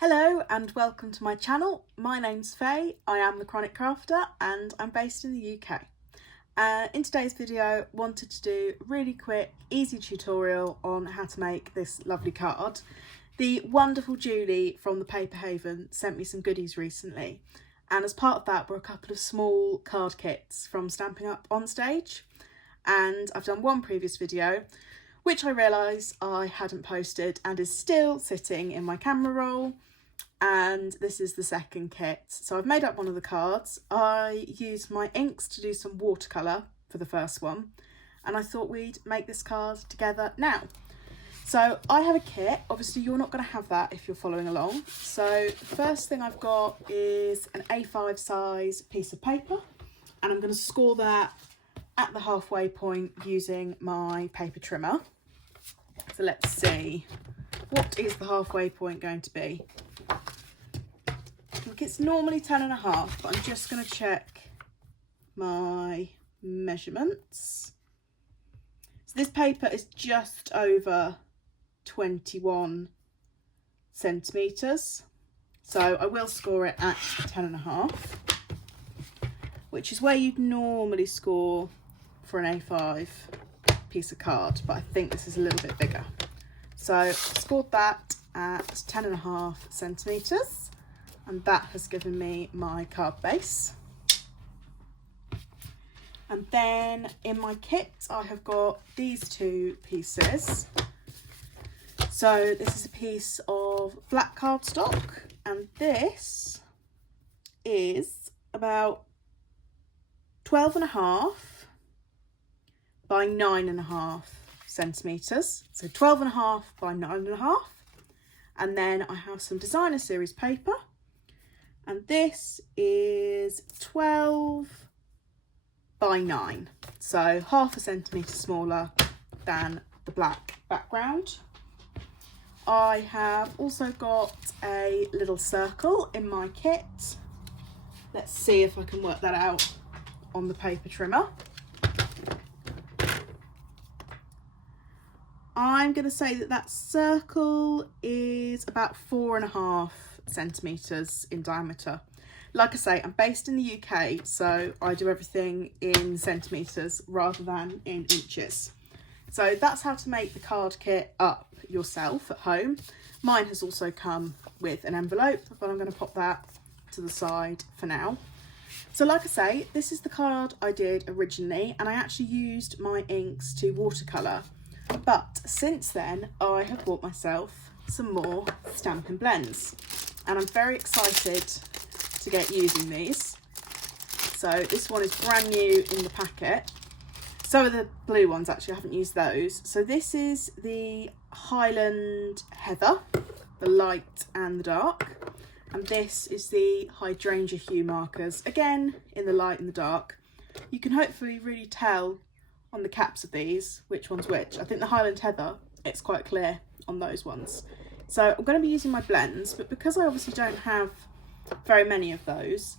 Hello and welcome to my channel. My name's Faye, I am the Chronic Crafter and I'm based in the UK. In today's video, wanted to do a really quick, easy tutorial on how to make this lovely card. The wonderful Julie from the Paper Haven sent me some goodies recently, and as part of that were a couple of small card kits from Stamping Up on Stage. And I've done one previous video which I realise I hadn't posted and is still sitting in my camera roll. And this is the second kit. So I've made up one of the cards. I used my inks to do some watercolour for the first one, and I thought we'd make this card together now. So I have a kit. Obviously you're not going to have that if you're following along. So the first thing I've got is an A5 size piece of paper, and I'm going to score that at the halfway point using my paper trimmer. So let's see, what is the halfway point going to be? I think it's normally 10.5, but I'm just going to check my measurements. So this paper is just over 21 centimetres, so I will score it at 10.5, which is where you'd normally score for an A5 piece of card, but I think this is a little bit bigger. So I scored that at 10.5 centimetres, and that has given me my card base. And then in my kit I have got these two pieces. So this is a piece of black cardstock, and this is about 12.5 by 9.5 centimetres. So 12.5 by 9.5. And then I have some designer series paper, and this is 12 by 9. So half a centimetre smaller than the black background. I have also got a little circle in my kit. Let's see if I can work that out on the paper trimmer. I'm going to say that that circle is about 4.5 centimetres in diameter. Like I say, I'm based in the UK, so I do everything in centimetres rather than in inches. So that's how to make the card kit up yourself at home. Mine has also come with an envelope, but I'm going to pop that to the side for now. So like I say, this is the card I did originally, and I actually used my inks to watercolour. But since then, I have bought myself some more Stampin' blends, and I'm very excited to get using these. So this one is brand new in the packet. So are the blue ones, actually, I haven't used those. So this is the Highland Heather, the light and the dark. And this is the Hydrangea Hue markers, again in the light and the dark. You can hopefully really tell on the caps of these which one's which. I think the Highland Heather, it's quite clear on those ones. So I'm going to be using my blends, but because I obviously don't have very many of those,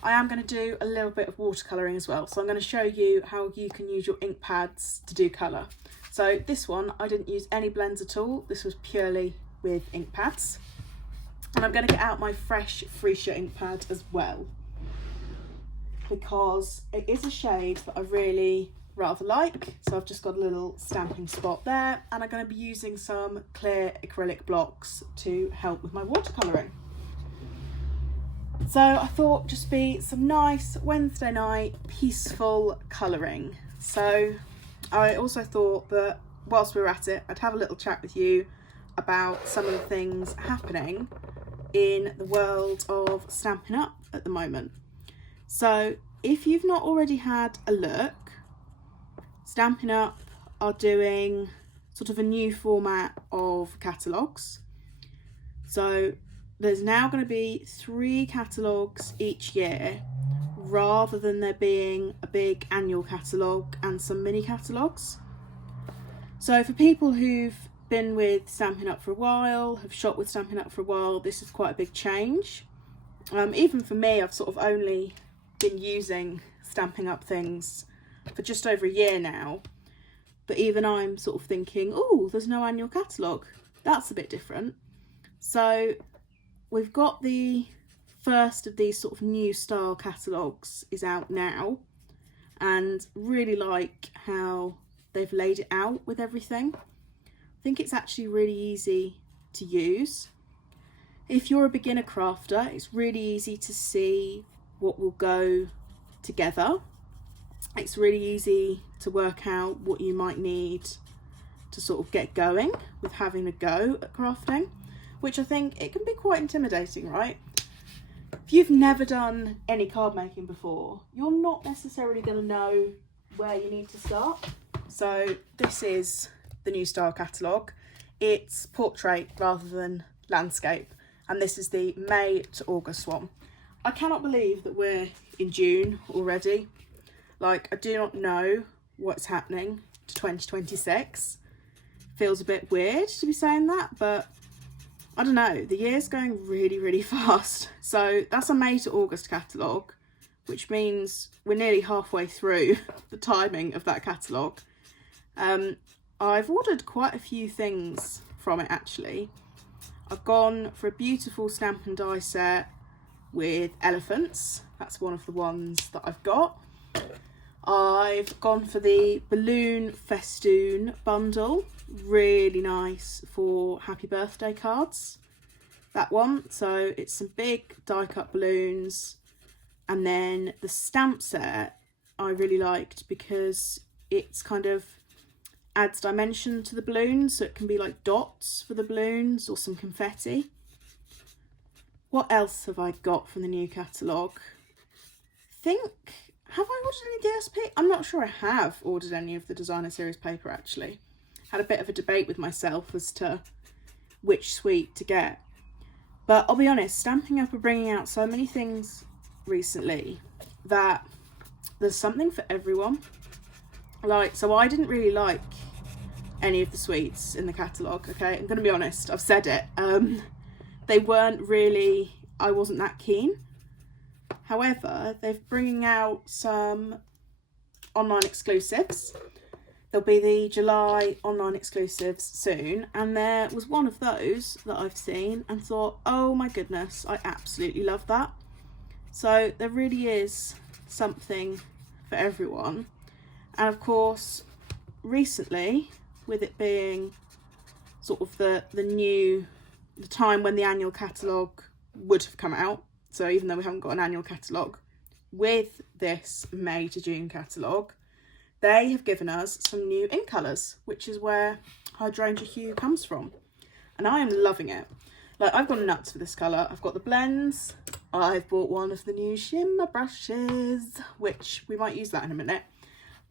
I am going to do a little bit of watercolouring as well. So I'm going to show you how you can use your ink pads to do colour. So this one, I didn't use any blends at all. This was purely with ink pads. And I'm going to get out my fresh Freesia ink pad as well, because it is a shade that I really rather like. So I've just got a little stamping spot there, and I'm going to be using some clear acrylic blocks to help with my watercolouring. So I thought just be some nice Wednesday night peaceful colouring. So I also thought that whilst we were at it, I'd have a little chat with you about some of the things happening in the world of Stampin' Up at the moment. So if you've not already had a look, Stampin' Up are doing sort of a new format of catalogues. So there's now going to be 3 catalogues each year, rather than there being a big annual catalogue and some mini catalogues. So for people who've been with Stampin' Up for a while, have shopped with Stampin' Up for a while, this is quite a big change. Even for me, I've sort of only been using Stampin' Up things for just over a year now, but even I'm sort of thinking, oh, there's no annual catalogue. That's a bit different. So we've got the first of these sort of new style catalogues is out now, and really like how they've laid it out with everything. I think it's actually really easy to use. If you're a beginner crafter, it's really easy to see what will go together. It's really easy to work out what you might need to sort of get going with having a go at crafting, which I think it can be quite intimidating, right? If you've never done any card making before, you're not necessarily going to know where you need to start. So this is the new style catalogue. It's portrait rather than landscape, and this is the May to August one. I cannot believe that we're in June already. Like, I do not know what's happening to 2026. Feels a bit weird to be saying that, but I don't know, the year's going really, really fast. So that's a May to August catalogue, which means we're nearly halfway through the timing of that catalogue. I've ordered quite a few things from it actually. I've gone for a beautiful stamp and die set with elephants. That's one of the ones that I've got. I've gone for the balloon festoon bundle, really nice for happy birthday cards, that one. So it's some big die cut balloons, and then the stamp set I really liked because it's kind of adds dimension to the balloons, so it can be like dots for the balloons or some confetti. What else have I got from the new catalogue? Have I ordered any DSP? I'm not sure I have ordered any of the designer series paper actually. Had a bit of a debate with myself as to which suite to get. But I'll be honest, Stampin' Up are bringing out so many things recently that there's something for everyone. Like, so I didn't really like any of the suites in the catalogue, okay? I'm going to be honest, I've said it. They weren't really, I wasn't that keen. However, they're bringing out some online exclusives. There'll be the July online exclusives soon, and there was one of those that I've seen and thought, oh my goodness, I absolutely love that. So there really is something for everyone. And of course, recently, with it being sort of the time when the annual catalogue would have come out, so even though we haven't got an annual catalogue, with this May to June catalogue, they have given us some new ink colours, which is where Hydrangea Hue comes from. And I am loving it. Like, I've gone nuts for this colour. I've got the blends. I've bought one of the new shimmer brushes, which we might use that in a minute.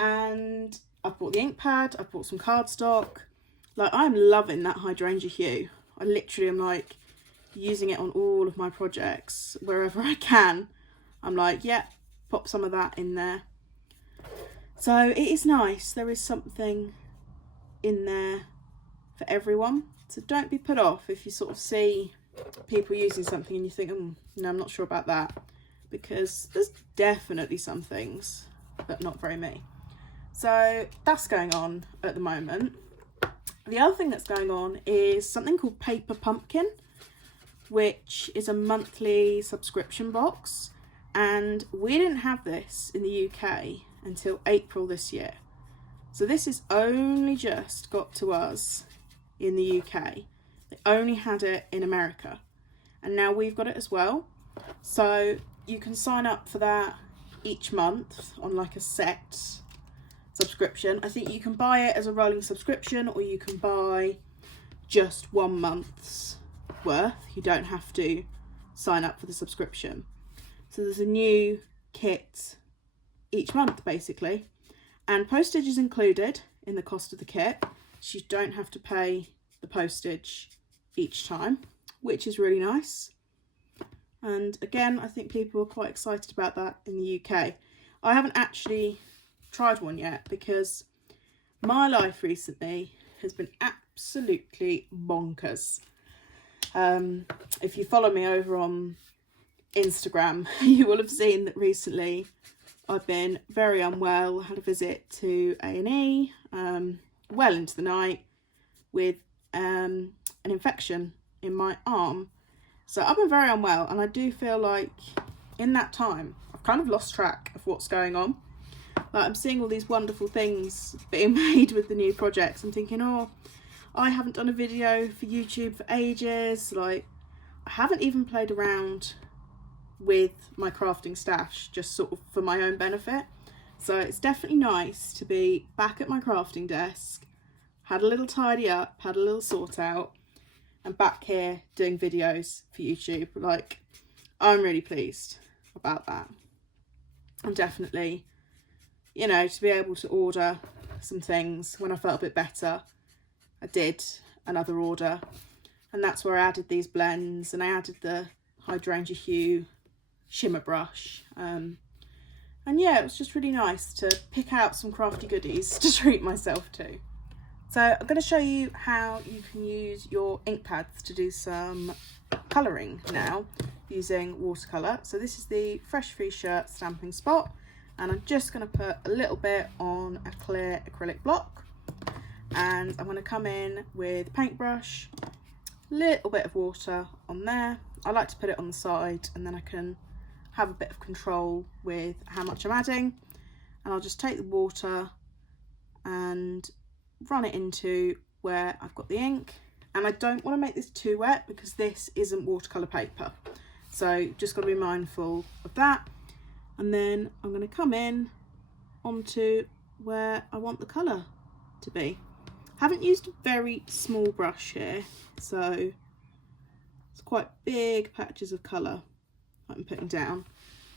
And I've bought the ink pad. I've bought some cardstock. Like, I'm loving that Hydrangea Hue. I literally am like using it on all of my projects wherever I can. I'm like, yeah, pop some of that in there. So it is nice. There is something in there for everyone. So don't be put off if you sort of see people using something and you think, no, I'm not sure about that. Because there's definitely some things, but not very me. So that's going on at the moment. The other thing that's going on is something called Paper Pumpkin, which is a monthly subscription box. And we didn't have this in the UK until April this year. So this is only just got to us in the UK. They only had it in America. And now we've got it as well. So you can sign up for that each month on like a set subscription. I think you can buy it as a rolling subscription, or you can buy just 1 month's worth. You don't have to sign up for the subscription. So there's a new kit each month basically, and postage is included in the cost of the kit, so you don't have to pay the postage each time, which is really nice. And again, I think people are quite excited about that in the UK. I haven't actually tried one yet because my life recently has been absolutely bonkers. If you follow me over on Instagram, you will have seen that recently I've been very unwell. Had a visit to A&E well into the night with an infection in my arm, So I've been very unwell, and I do feel like in that time I've kind of lost track of what's going on. Like, I'm seeing all these wonderful things being made with the new projects. I'm thinking, oh, I haven't done a video for YouTube for ages. Like, I haven't even played around with my crafting stash, just sort of for my own benefit. So it's definitely nice to be back at my crafting desk, had a little tidy up, had a little sort out, and back here doing videos for YouTube. Like, I'm really pleased about that. And definitely, you know, to be able to order some things when I felt a bit better, I did another order, and that's where I added these blends, and I added the Hydrangea Hue shimmer brush, and yeah, it was just really nice to pick out some crafty goodies to treat myself to. So I'm going to show you how you can use your ink pads to do some colouring now using watercolour. So this is the Fresh Fuchsia stamping spot, and I'm just going to put a little bit on a clear acrylic block, and I'm going to come in with paintbrush, little bit of water on there. I like to put it on the side, and then I can have a bit of control with how much I'm adding. And I'll just take the water and run it into where I've got the ink. And I don't want to make this too wet because this isn't watercolour paper, so just got to be mindful of that. And then I'm going to come in onto where I want the colour to be. I haven't used a very small brush here, so it's quite big patches of colour I'm putting down,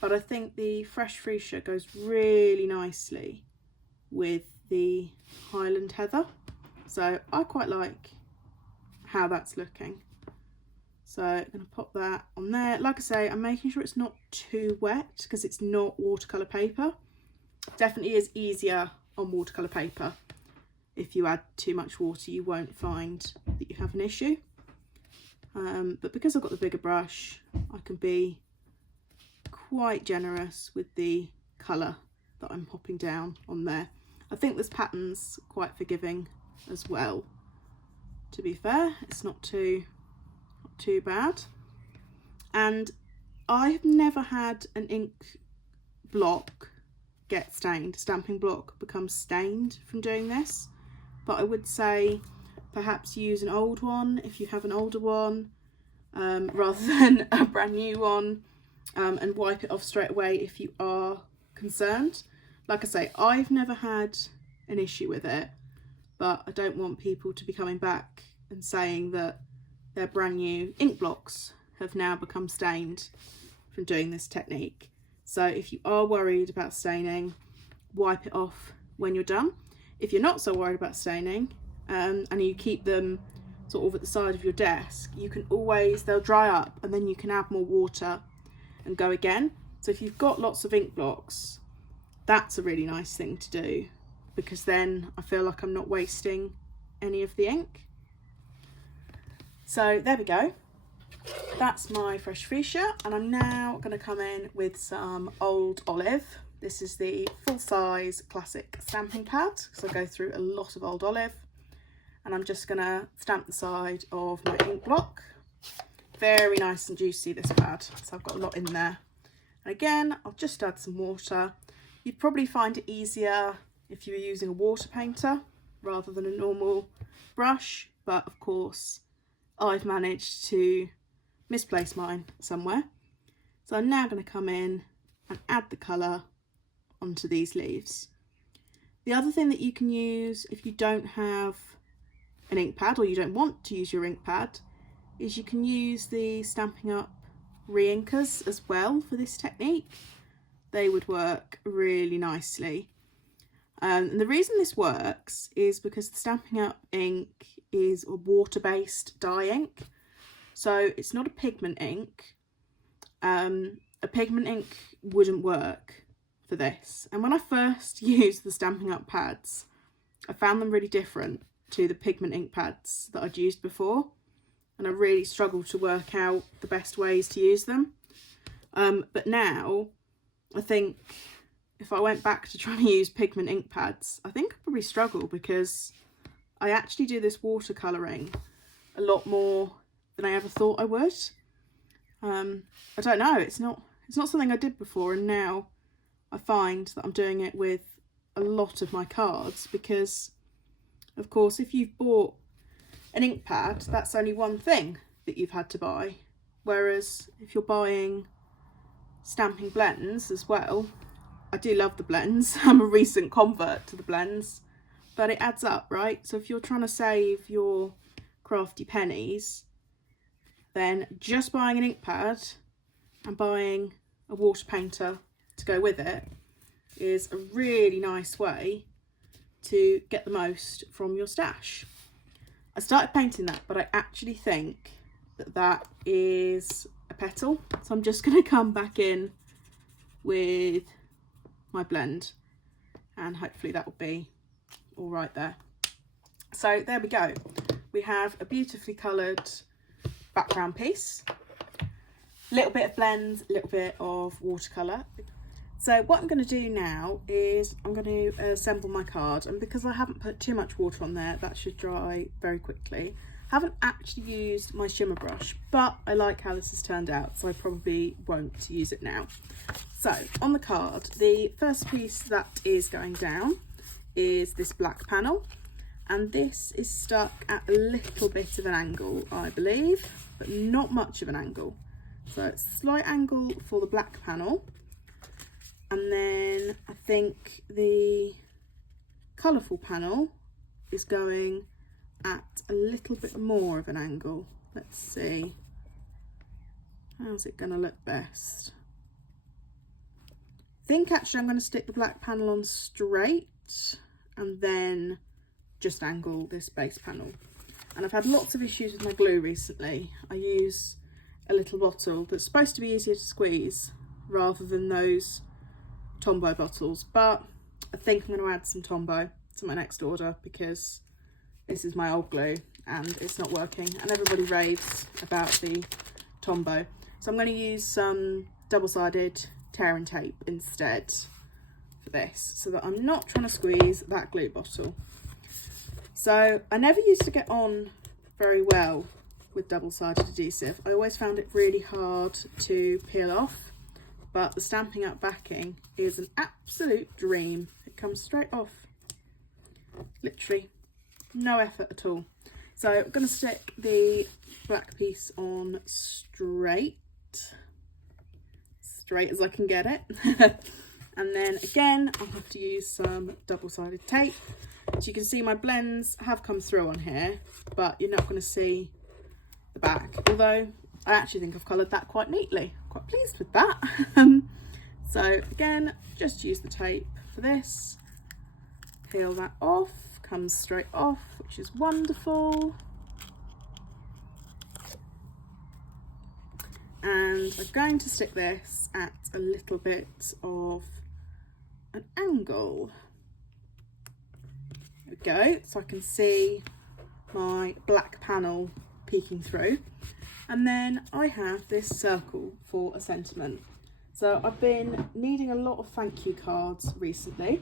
but I think the Fresh Fuchsia goes really nicely with the Highland Heather, so I quite like how that's looking. So I'm going to pop that on there. Like I say, I'm making sure it's not too wet because it's not watercolour paper. Definitely is easier on watercolour paper. If you add too much water, you won't find that you have an issue. But because I've got the bigger brush, I can be quite generous with the colour that I'm popping down on there. I think this pattern's quite forgiving as well, to be fair. It's not too bad. And I've never had an ink block get stained, stamping block become stained from doing this, but I would say perhaps use an old one if you have an older one, rather than a brand new one, and wipe it off straight away if you are concerned. Like I say, I've never had an issue with it, but I don't want people to be coming back and saying that their brand new ink blocks have now become stained from doing this technique. So if you are worried about staining, wipe it off when you're done. If you're not so worried about staining, and you keep them sort of at the side of your desk, you can always, they'll dry up and then you can add more water and go again. So if you've got lots of ink blocks, that's a really nice thing to do, because then I feel like I'm not wasting any of the ink. So there we go. That's my Fresh Fuchsia, and I'm now going to come in with some Old Olive. This is the full-size classic stamping pad, because I go through a lot of Old Olive, and I'm just going to stamp the side of my ink block. Very nice and juicy, this pad, so I've got a lot in there. And again, I'll just add some water. You'd probably find it easier if you were using a water painter rather than a normal brush, but of course I've managed to misplace mine somewhere. So I'm now going to come in and add the colour onto these leaves. The other thing that you can use if you don't have an ink pad, or you don't want to use your ink pad, is you can use the Stampin' Up! Re-inkers as well for this technique. They would work really nicely. And the reason this works is because the Stampin' Up! Ink is a water-based dye ink. So it's not a pigment ink. A pigment ink wouldn't work for this. And when I first used the Stampin' Up! Pads, I found them really different to the pigment ink pads that I'd used before. And I really struggled to work out the best ways to use them. But now, I think if I went back to trying to use pigment ink pads, I think I'd probably struggle, because I actually do this watercolouring a lot more than I ever thought I would. I don't know, it's not something I did before, and now I find that I'm doing it with a lot of my cards, because of course if you've bought an ink pad, that's only one thing that you've had to buy, whereas if you're buying stamping blends as well, I do love the blends, I'm a recent convert to the blends, but it adds up, right? So if you're trying to save your crafty pennies, then just buying an ink pad and buying a water painter to go with it is a really nice way to get the most from your stash. I started painting that, but I actually think that that is a petal, so I'm just going to come back in with my blend and hopefully that will be all right there. So there we go, we have a beautifully coloured background piece, a little bit of blend, a little bit of watercolour. So what I'm going to do now is I'm going to assemble my card, and because I haven't put too much water on there, that should dry very quickly. I haven't actually used my shimmer brush, but I like how this has turned out, so I probably won't use it now. So on the card, the first piece that is going down is this black panel, and this is stuck at a little bit of an angle, I believe, but not much of an angle. So it's a slight angle for the black panel. And then I think the colourful panel is going at a little bit more of an angle. Let's see. How's it going to look best? I think actually I'm going to stick the black panel on straight and then just angle this base panel. And I've had lots of issues with my glue recently. I use a little bottle that's supposed to be easier to squeeze rather than those Tombow bottles, but I think I'm going to add some Tombow to my next order because this is my old glue and it's not working, and everybody raves about the Tombow. So I'm going to use some double-sided tearing tape instead for this, so that I'm not trying to squeeze that glue bottle. So I never used to get on very well with double-sided adhesive. I always found it really hard to peel off, but the Stampin' Up backing is an absolute dream. It comes straight off, literally no effort at all. So I'm going to stick the black piece on straight as I can get it. And then again, I'll have to use some double-sided tape. So you can see my blends have come through on here, but you're not going to see the back, although I actually think I've coloured that quite neatly. Quite pleased with that. So again, just use the tape for this, peel that off, comes straight off, which is wonderful. And I'm going to stick this at a little bit of an angle. There we go, so I can see my black panel peeking through. And then I have this circle for a sentiment. So I've been needing a lot of thank you cards recently.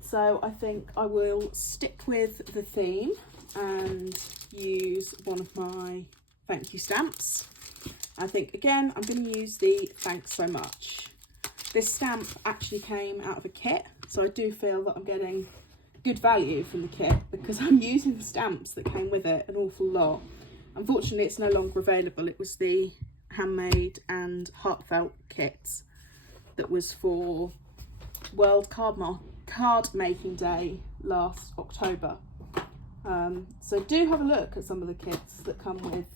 So I think I will stick with the theme and use one of my thank you stamps. I think again, I'm going to use the thanks so much. This stamp actually came out of a kit, so I do feel that I'm getting good value from the kit because I'm using the stamps that came with it an awful lot. Unfortunately, it's no longer available. It was the handmade and heartfelt kit that was for World Card Making Day last October. So do have a look at some of the kits that come with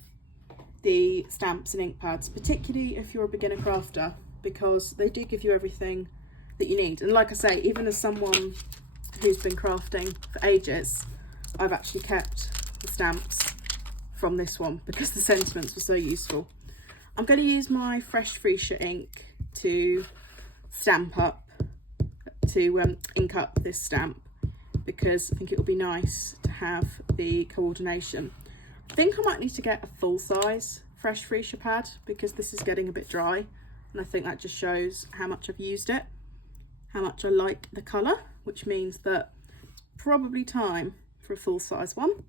the stamps and ink pads, particularly if you're a beginner crafter, because they do give you everything that you need. And like I say, even as someone who's been crafting for ages, I've actually kept the stamps from this one because the sentiments were so useful. I'm going to use my fresh freesia ink to ink up this stamp because I think it will be nice to have the coordination. I think I might need to get a full size fresh freesia pad because this is getting a bit dry, and I think that just shows how much I've used it, how much I like the colour, which means that it's probably time for a full size one.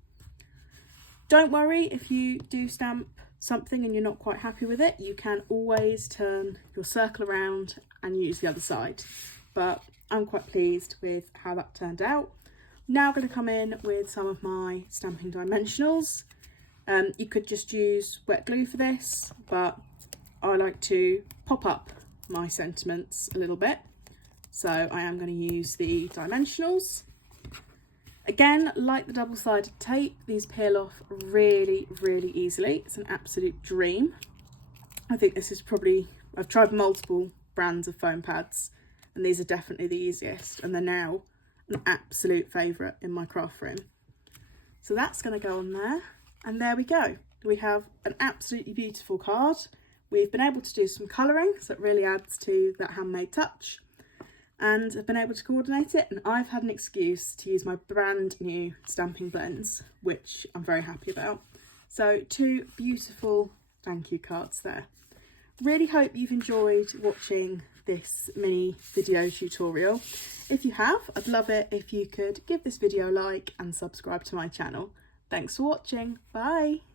Don't worry if you do stamp something and you're not quite happy with it, you can always turn your circle around and use the other side. But I'm quite pleased with how that turned out. Now I'm going to come in with some of my stamping dimensionals. You could just use wet glue for this, but I like to pop up my sentiments a little bit. So I am going to use the dimensionals. Again, like the double-sided tape, these peel off really, really easily. It's an absolute dream. I think this is probably, I've tried multiple brands of foam pads and these are definitely the easiest, and they're now an absolute favourite in my craft room. So that's going to go on there, and there we go. We have an absolutely beautiful card. We've been able to do some colouring, so it really adds to that handmade touch. And I've been able to coordinate it, and I've had an excuse to use my brand new stamping blends, which I'm very happy about. So 2 beautiful thank you cards there. Really hope you've enjoyed watching this mini video tutorial. If you have, I'd love it if you could give this video a like and subscribe to my channel. Thanks for watching. Bye.